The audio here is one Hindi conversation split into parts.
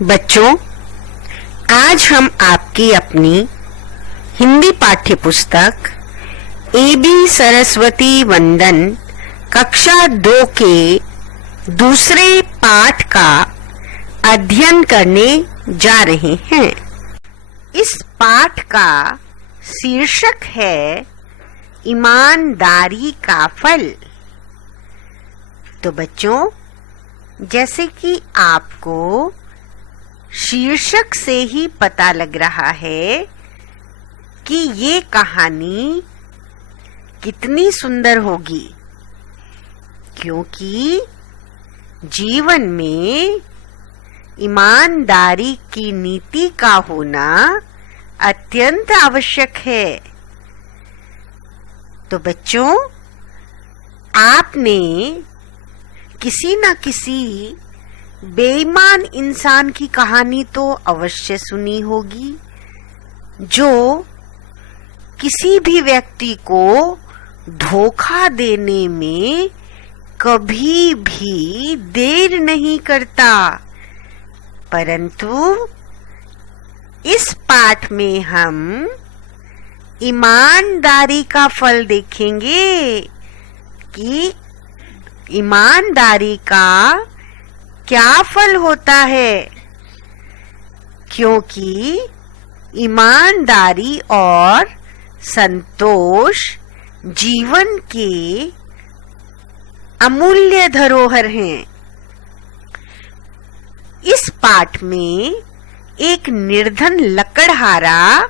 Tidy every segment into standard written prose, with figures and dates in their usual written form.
बच्चों, आज हम आपकी अपनी हिंदी पाठ्य पुस्तक ए.बी. सरस्वती वंदन कक्षा 2 के दूसरे पाठ का अध्ययन करने जा रहे हैं। इस पाठ का शीर्षक है ईमानदारी का फल। तो बच्चों, जैसे कि आपको शीर्षक से ही पता लग रहा है कि ये कहानी कितनी सुंदर होगी, क्योंकि जीवन में ईमानदारी की नीति का होना अत्यंत आवश्यक है। तो बच्चों, आपने किसी न किसी बेईमान इंसान की कहानी तो अवश्य सुनी होगी, जो किसी भी व्यक्ति को धोखा देने में कभी भी देर नहीं करता। परंतु इस पाठ में हम ईमानदारी का फल देखेंगे कि ईमानदारी का क्या फल होता है, क्योंकि ईमानदारी और संतोष जीवन के अमूल्य धरोहर हैं। इस पाठ में एक निर्धन लकड़हारा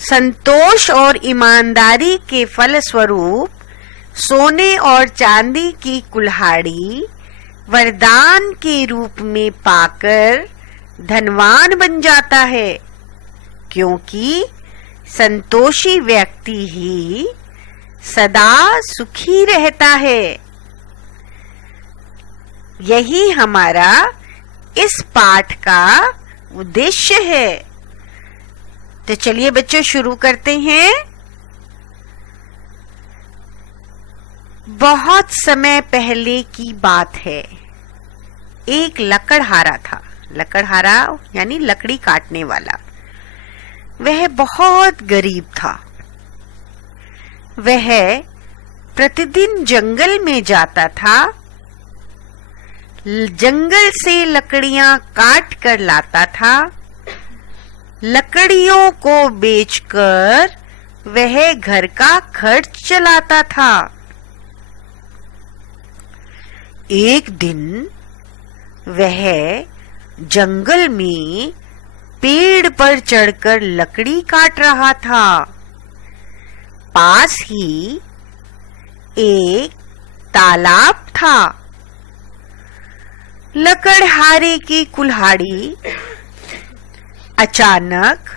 संतोष और ईमानदारी के फल स्वरूप सोने और चांदी की कुल्हाड़ी वरदान के रूप में पाकर धनवान बन जाता है, क्योंकि संतोषी व्यक्ति ही सदा सुखी रहता है। यही हमारा इस पाठ का उद्देश्य है। तो चलिए बच्चों, शुरू करते हैं। बहुत समय पहले की बात है। एक लकड़हारा था। लकड़हारा यानी लकड़ी काटने वाला। वह बहुत गरीब था। वह प्रतिदिन जंगल में जाता था, जंगल से लकड़ियां काट कर लाता था। लकड़ियों को बेचकर वह घर का खर्च चलाता था। एक दिन वह जंगल में पेड़ पर चढ़कर लकड़ी काट रहा था। पास ही एक तालाब था। लकड़हारे की कुल्हाड़ी अचानक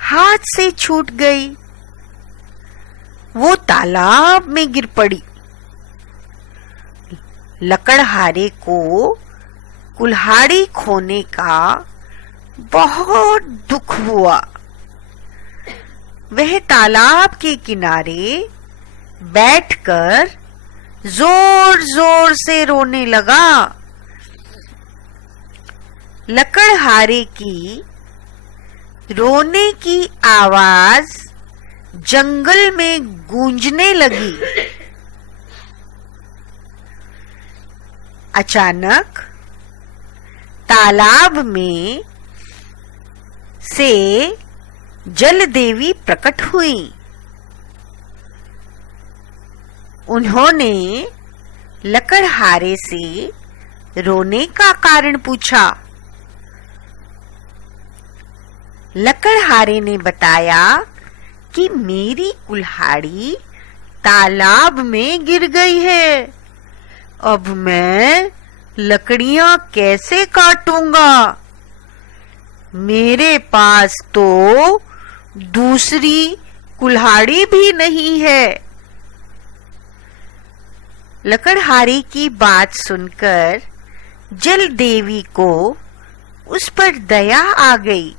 हाथ से छूट गई। वो तालाब में गिर पड़ी। लकड़हारे को कुल्हाड़ी खोने का बहुत दुख हुआ। वह तालाब के किनारे बैठकर जोर जोर से रोने लगा। लकड़हारे की रोने की आवाज जंगल में गूंजने लगी। अचानक तालाब में से जल देवी प्रकट हुई। उन्होंने लकड़हारे से रोने का कारण पूछा। लकड़हारे ने बताया कि मेरी कुल्हाड़ी तालाब में गिर गई है। अब मैं लकड़ियां कैसे काटूंगा? मेरे पास तो दूसरी कुल्हाड़ी भी नहीं है। लकड़हारे की बात सुनकर जल देवी को उस पर दया आ गई।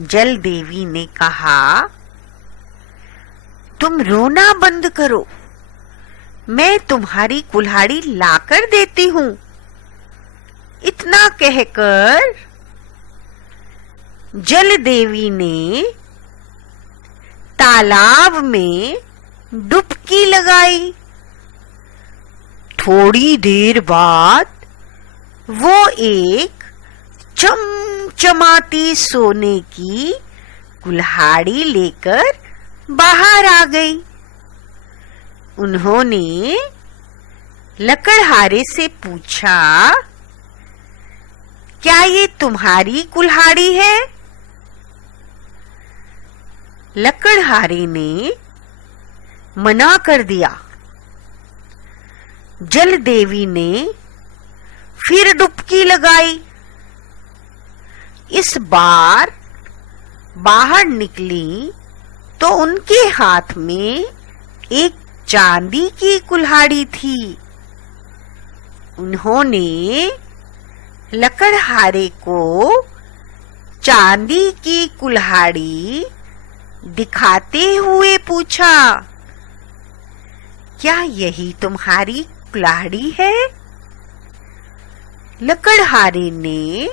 जल देवी ने कहा, तुम रोना बंद करो, मैं तुम्हारी कुल्हाड़ी लाकर देती हूँ। इतना कहकर जल देवी ने तालाब में डुबकी लगाई। थोड़ी देर बाद वो एक चमचमाती सोने की कुल्हाड़ी लेकर बाहर आ गई। उन्होंने लकड़हारे से पूछा, क्या ये तुम्हारी कुल्हाड़ी है? लकड़हारे ने मना कर दिया। जल देवी ने फिर डुबकी लगाई। इस बार बाहर निकली तो उनके हाथ में एक चांदी की कुल्हाड़ी थी। उन्होंने लकड़हारे को चांदी की कुल्हाड़ी दिखाते हुए पूछा, क्या यही तुम्हारी कुल्हाड़ी है? लकड़हारे ने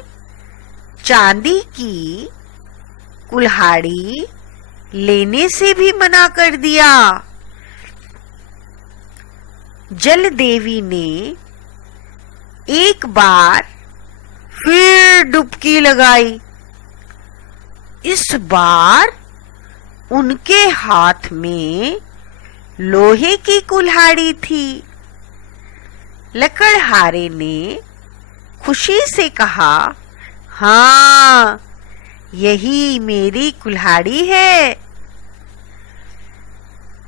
चांदी की कुल्हाड़ी लेने से भी मना कर दिया। जल देवी ने एक बार फिर डुबकी लगाई। इस बार उनके हाथ में लोहे की कुल्हाड़ी थी। लकड़हारे ने खुशी से कहा, हाँ, यही मेरी कुल्हाड़ी है।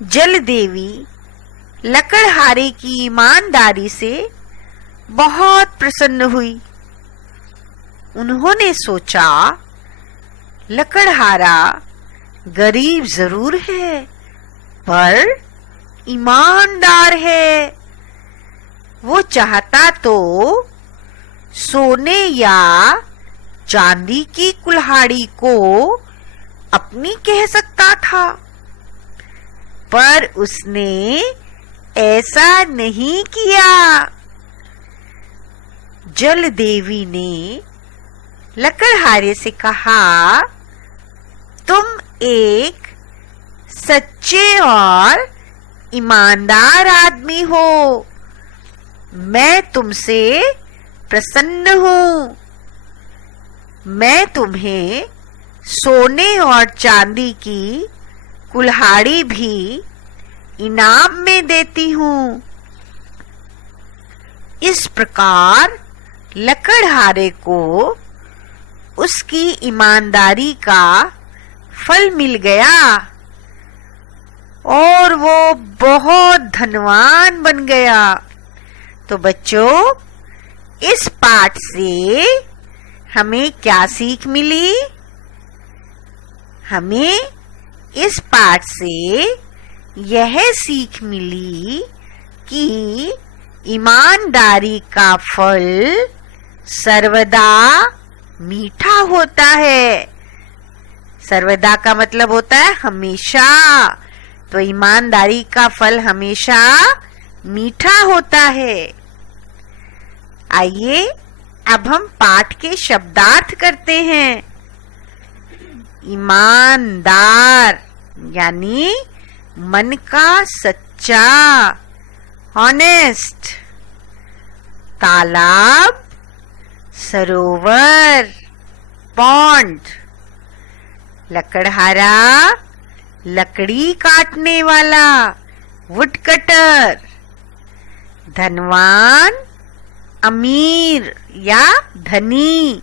जल देवी लकड़हारे की ईमानदारी से बहुत प्रसन्न हुई। उन्होंने सोचा, लकड़हारा गरीब जरूर है पर ईमानदार है। वो चाहता तो सोने या चांदी की कुल्हाड़ी को अपनी कह सकता था, पर उसने ऐसा नहीं किया। जल देवी ने लकड़हारे से कहा, तुम एक सच्चे और ईमानदार आदमी हो। मैं तुमसे प्रसन्न हूं। मैं तुम्हें सोने और चांदी की कुल्हाड़ी भी इनाम में देती हूं। इस प्रकार लकड़हारे को उसकी ईमानदारी का फल मिल गया और वो बहुत धनवान बन गया। तो बच्चों, इस पाठ से हमें क्या सीख मिली? हमें इस पाठ से यह सीख मिली कि ईमानदारी का फल सर्वदा मीठा होता है। सर्वदा का मतलब होता है हमेशा। तो ईमानदारी का फल हमेशा मीठा होता है। आइए अब हम पाठ के शब्दार्थ करते हैं। ईमानदार यानी मन का सच्चा, ऑनेस्ट। तालाब, सरोवर, पॉन्ड। लकड़हारा, लकड़ी काटने वाला, वुड कटर। धनवान, अमीर या धनी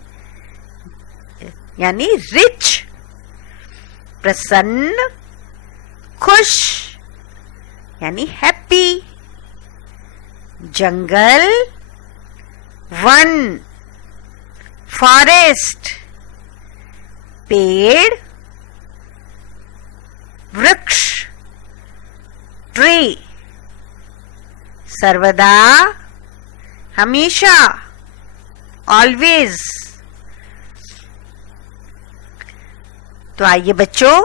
यानी रिच। प्रसन्न, खुश यानी हैप्पी। जंगल, वन, फॉरेस्ट। पेड़, वृक्ष, ट्री। सर्वदा, हमेशा, ऑलवेज। तो आइए बच्चों,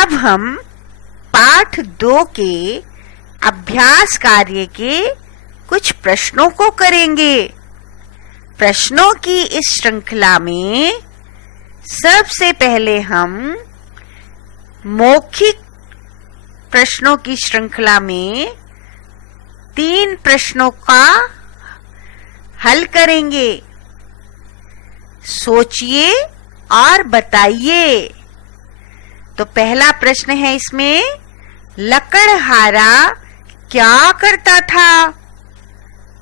अब हम पाठ 2 के अभ्यास कार्य के कुछ प्रश्नों को करेंगे। प्रश्नों की इस श्रृंखला में सबसे पहले हम मौखिक प्रश्नों की श्रृंखला में 3 प्रश्नों का हल करेंगे। सोचिए और बताइए। तो पहला प्रश्न है इसमें, लकड़हारा क्या करता था?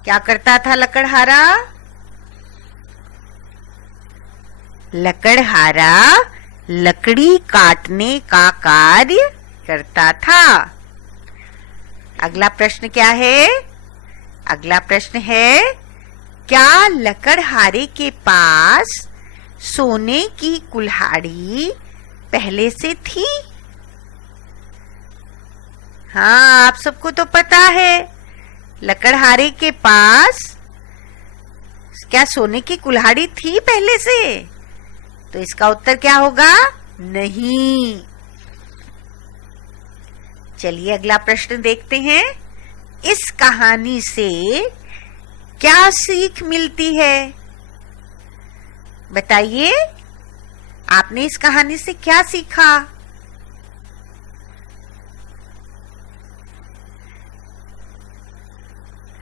क्या करता था लकड़हारा? लकड़हारा लकड़ी काटने का कार्य करता था। अगला प्रश्न क्या है? अगला प्रश्न है, क्या लकड़हारे के पास सोने की कुल्हाड़ी पहले से थी? हाँ, आप सबको तो पता है लकड़हारे के पास क्या सोने की कुल्हाड़ी थी पहले से? तो इसका उत्तर क्या होगा? नहीं। चलिए अगला प्रश्न देखते हैं। इस कहानी से क्या सीख मिलती है? बताइए, आपने इस कहानी से क्या सीखा?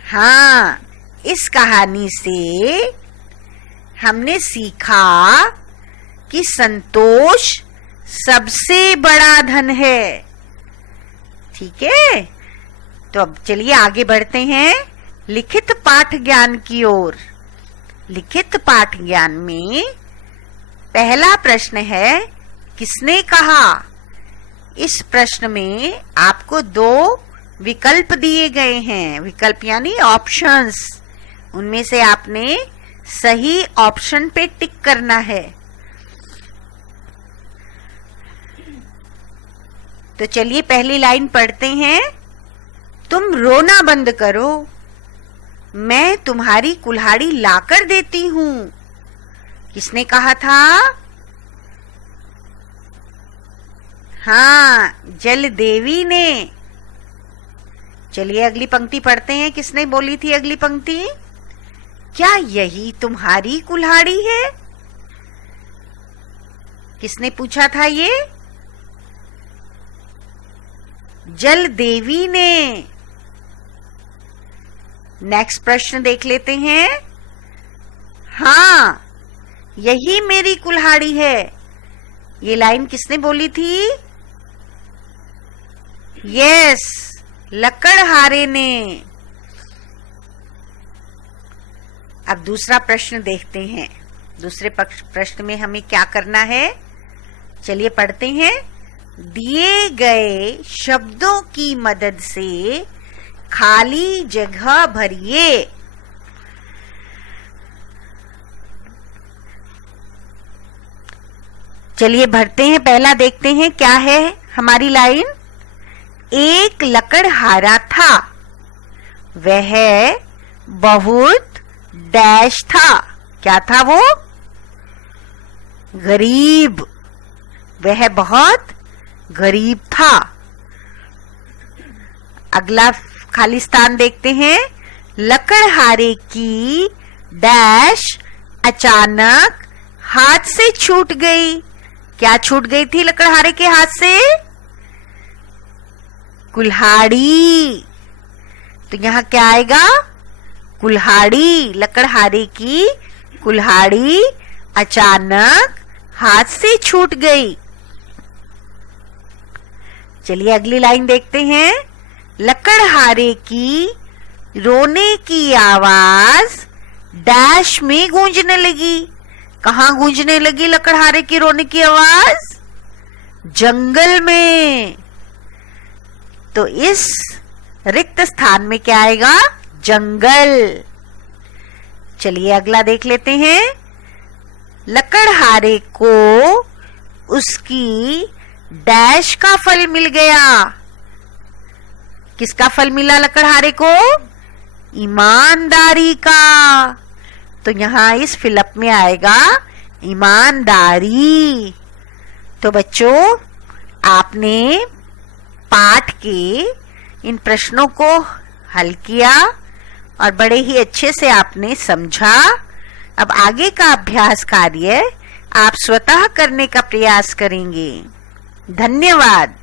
हाँ, इस कहानी से हमने सीखा कि संतोष सबसे बड़ा धन है। ठीक है, तो अब चलिए आगे बढ़ते हैं लिखित पाठ ज्ञान की ओर। लिखित पाठ ज्ञान में पहला प्रश्न है, किसने कहा? इस प्रश्न में आपको 2 विकल्प दिए गए हैं। विकल्प यानी ऑप्शंस। उनमें से आपने सही ऑप्शन पे टिक करना है। तो चलिए पहली लाइन पढ़ते हैं। तुम रोना बंद करो, मैं तुम्हारी कुल्हाड़ी लाकर देती हूं। किसने कहा था? हाँ, जल देवी ने। चलिए अगली पंक्ति पढ़ते हैं। किसने बोली थी अगली पंक्ति? क्या यही तुम्हारी कुल्हाड़ी है? किसने पूछा था ये? जल देवी ने। नेक्स्ट प्रश्न देख लेते हैं। हाँ, यही मेरी कुल्हाड़ी है। ये लाइन किसने बोली थी? यस, लकड़हारे ने। अब दूसरा प्रश्न देखते हैं। दूसरे प्रश्न में हमें क्या करना है? चलिए पढ़ते हैं। दिए गए शब्दों की मदद से खाली जगह भरिए। चलिए भरते हैं। पहला देखते हैं क्या है हमारी लाइन। एक लकड़हारा था, वह बहुत डैश था। क्या था वो? गरीब। वह बहुत गरीब था। अगला खाली स्थान देखते हैं। लकड़हारे की डैश अचानक हाथ से छूट गई। क्या छूट गई थी लकड़हारे के हाथ से? कुल्हाड़ी। तो यहां क्या आएगा? कुल्हाड़ी। लकड़हारे की कुल्हाड़ी अचानक हाथ से छूट गई। चलिए अगली लाइन देखते हैं। लकड़हारे की रोने की आवाज डैश में गूंजने लगी। कहां गूंजने लगी लकड़हारे की रोने की आवाज? जंगल में। तो इस रिक्त स्थान में क्या आएगा? जंगल। चलिए अगला देख लेते हैं। लकड़हारे को उसकी डैश का फल मिल गया। किसका फल मिला लकड़हारे को? ईमानदारी का। तो यहां इस फिलअप में आएगा ईमानदारी। तो बच्चों, आपने पाठ के इन प्रश्नों को हल किया और बड़े ही अच्छे से आपने समझा अब आगे का अभ्यास कार्य आप स्वतः करने का प्रयास करेंगे। धन्यवाद।